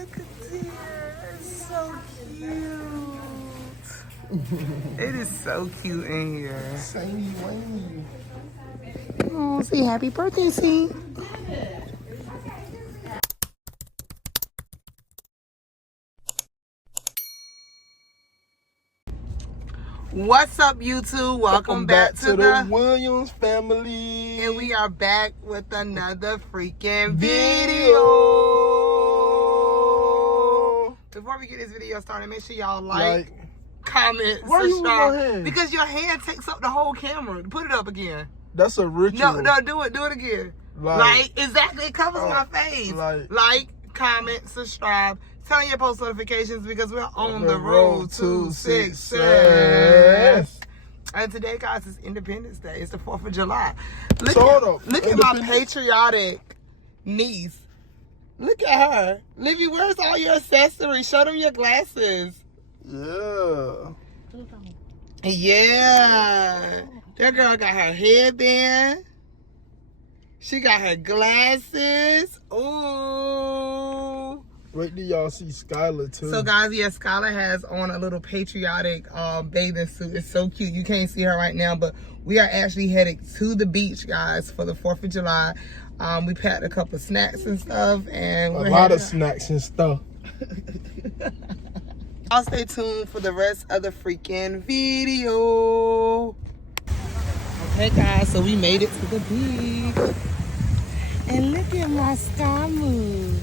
Look at dear, it's so cute. It is so cute in here. Samey Wayne. Oh, say happy birthday, see. What's up, YouTube? Welcome back to the Williams family. And we are back with another freaking video. Before we get this video started, make sure y'all like, comment, subscribe. Because your hand takes up the whole camera. Put it up again. That's a ritual. No, do it again. Like exactly, it covers my face. Like, comment, subscribe. Turn on your post notifications because we're on the road to success. And today, guys, is Independence Day. It's the 4th of July. Look at my patriotic niece. Look at her. Livy, where's all your accessories? Show them your glasses. Yeah. Yeah. That girl got her headband. She got her glasses. Ooh. Wait till y'all see Skylar too. So guys, yeah, Skylar has on a little patriotic bathing suit. It's so cute. You can't see her right now, but we are actually headed to the beach, guys, for the 4th of July. We packed a couple of snacks and stuff, and a lot of snacks and stuff. I'll stay tuned for the rest of the freaking video. Okay, guys, so we made it to the beach, and look at my star moon.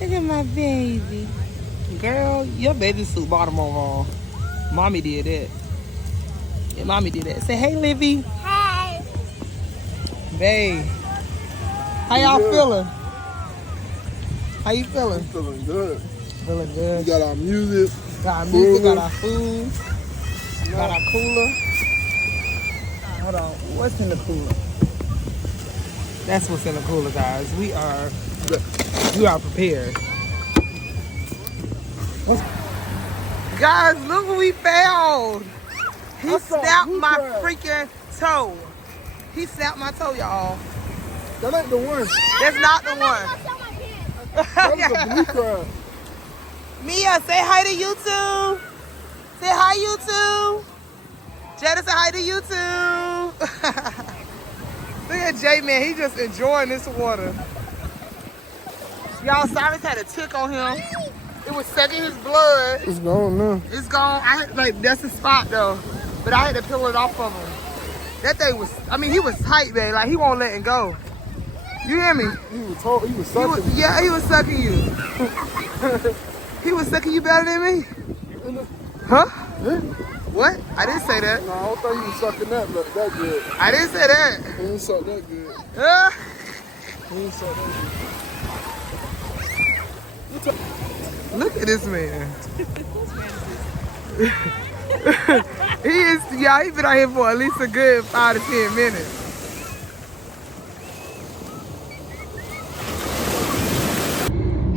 Look at my baby. Girl, your baby suit bottom on wrong. Mommy did that. Yeah, mommy did that. Say, hey, Livy. Hi. Babe. How y'all feeling? How you feeling? I'm feeling good. Feeling good. We got our music. Got our music, got our food. Got our cooler. Hold on. What's in the cooler? That's what's in the cooler, guys. We are prepared. Guys, look what we found. He snapped my freaking toe. He snapped my toe, y'all. That ain't the one. That's not the one. That was a blue crab. Mia, say hi to YouTube. Say hi, YouTube. Jada, say hi to YouTube. Look at J-Man. He just enjoying this water. Y'all, Cyrus had a tick on him. It was sucking his blood. It's gone now. It's gone. That's the spot though. But I had to peel it off of him. That thing was, he was tight, man. Like, he won't let it go. You hear me? He was sucking me. Yeah, he was sucking you. He was sucking you better than me? Huh? Yeah. What? I didn't say that. No, I don't think he was sucking that good. I didn't say that. He didn't suck that good. He didn't suck that good. Look at this man. He been out here for at least a good 5 to 10 minutes.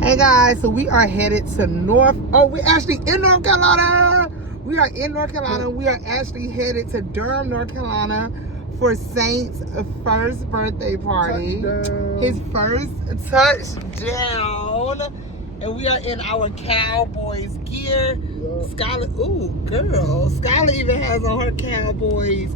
Hey guys, so we are headed to we're actually in North Carolina. We are in North Carolina. We are actually headed to Durham, North Carolina for Saint's first birthday party. Touchdown. His first touchdown. And we are in our Cowboys gear. Yeah. Skylar, ooh, girl. Skylar even has on her Cowboys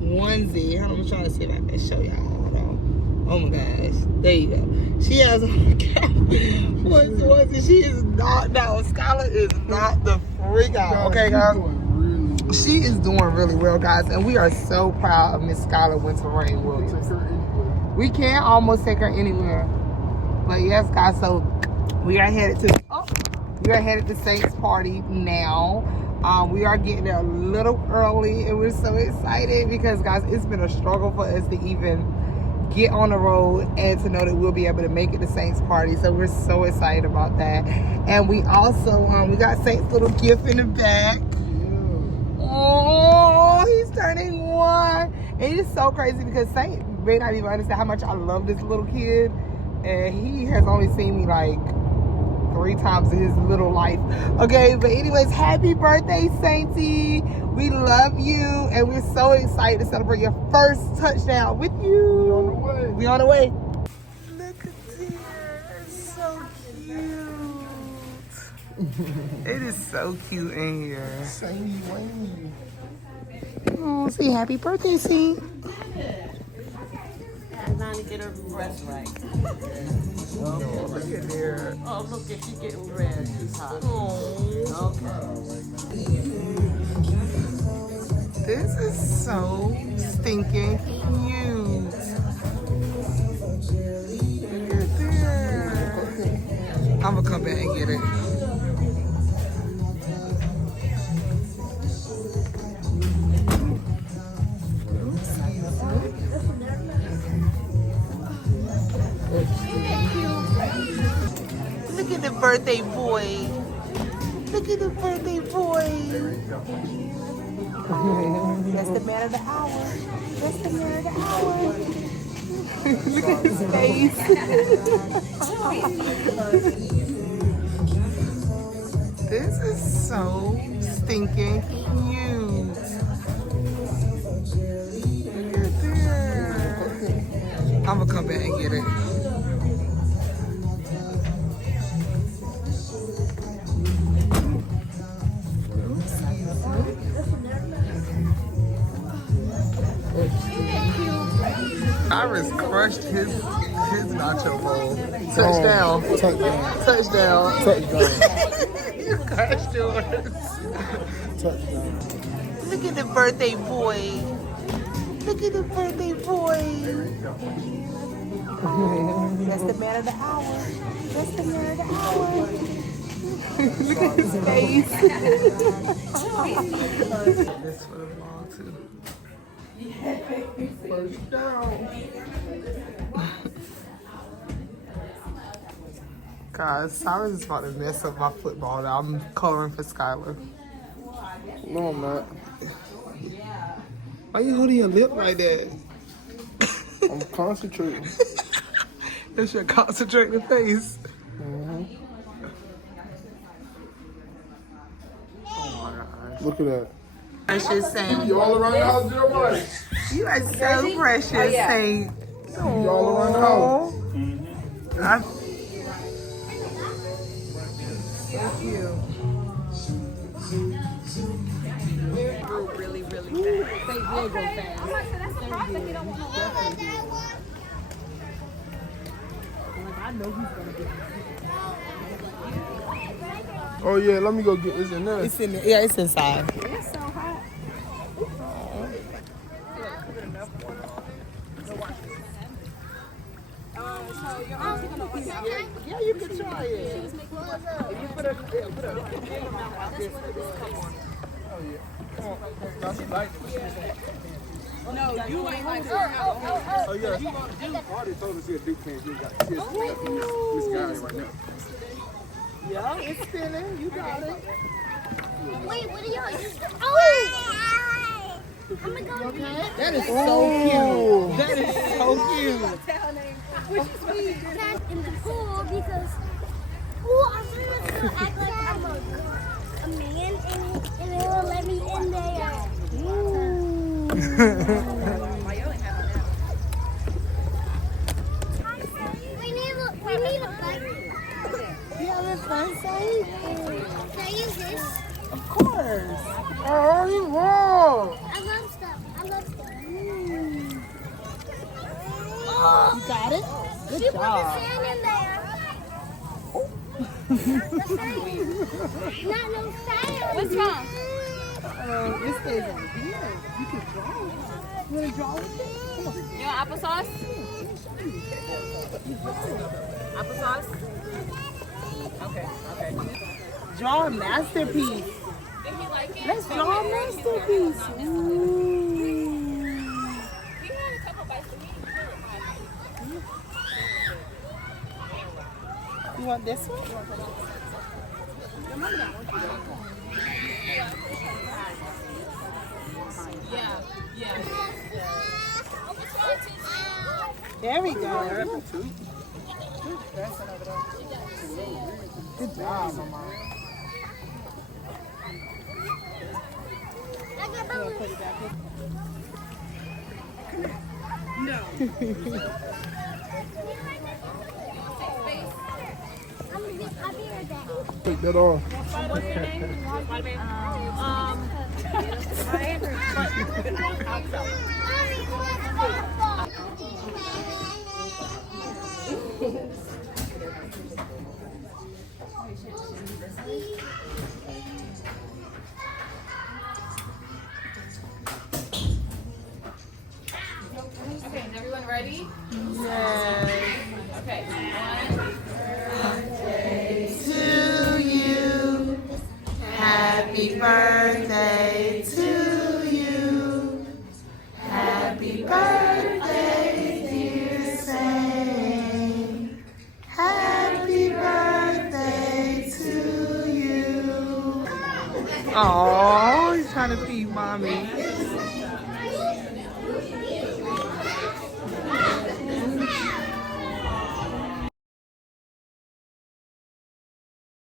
onesie. Hold on, I'm trying to see if I can show y'all. Hold on. Oh my gosh. There you go. She has on her Cowboys onesie. She is not, no, Skylar is not the freak out. Okay, guys? She is doing really well, guys. And we are so proud of Miss Skylar Winter Rain Williams. We can almost take her anywhere. But yes, guys, so we are headed to Saint's party now. We are getting there a little early, and we're so excited because, guys, it's been a struggle for us to even get on the road and to know that we'll be able to make it to Saint's party. So we're so excited about that. And we also we got Saint's little gift in the back. Oh, he's turning 1, and it's so crazy because Saint may not even understand how much I love this little kid, and he has only seen me like 3 times in his little life. Okay, but anyways, happy birthday, Sainty. We love you, and we're so excited to celebrate your first touchdown with you. We on the way. Look at dear, it's so cute. It is so cute in here. Samey Wayne. Oh, say happy birthday, C. I'm trying to get her dressed right. Oh, look at there. Oh, look, if she's getting dressed, she's hot. Oh, Okay. this is so stinking cute. Look at there. I'm gonna come back and get it. Look at the birthday boy. Look at the birthday boy. Oh, that's the man of the hour. That's the man of the hour. Look at his face. This is so stinking cute. Look at there. I'm gonna come back and get it. Cyrus crushed his nacho bowl. Touchdown. Touchdown. Touchdown. Touchdown. You crushed yours. Touchdown. Look at the birthday boy. Look at the birthday boy. That's the man of the hour. That's the man of the hour. Look at his face. This for the vlog too. First down. Guys, Cyrus is about to mess up my football. I'm coloring for Skylar. No, I'm not. Why you holding your lip like that? I'm concentrating. That should concentrate the face. Oh my gosh. Look at that. Precious Saint. You all around the house, Jeremiah? You are so precious, Saint. You all around the house? I'm so cute. Really, really fast. They will go fast. I know he's gonna get. Oh yeah, let me go get this in there. It's in there. Yeah, it's inside. It's so hot. Yeah, you can try it. If you put a like this, come on. Oh yeah. Come on. Now she liked it. No, you ain't like Oh yeah. You already told us here Duke can't get got kids. This guy right now. Yeah, it's spinning. You got it. Wait, what are y'all using? Oh! I'm gonna go That is so cute. That is so cute. in the pool because oh, I'm gonna act like I'm a man and it will let me in there. We need a button. You have a fun side? Can I use this? Of course. Oh, you wrong. I love stuff. You got it? Good She put the job. fan in there. Not no fan. What's wrong? It stays on here. You can draw it. You want to draw with it? Come on. You want applesauce? Applesauce? Okay. Draw a masterpiece. Let's draw a masterpiece. You want this one? There we go. Good job, Mama. I got balloons. Put it back in. I'll be right back. take that off. Okay, is everyone ready? Yes. Okay, To you. Happy birthday to you. Happy birthday, dear Saint. Happy birthday to you. Oh, he's trying to feed mommy.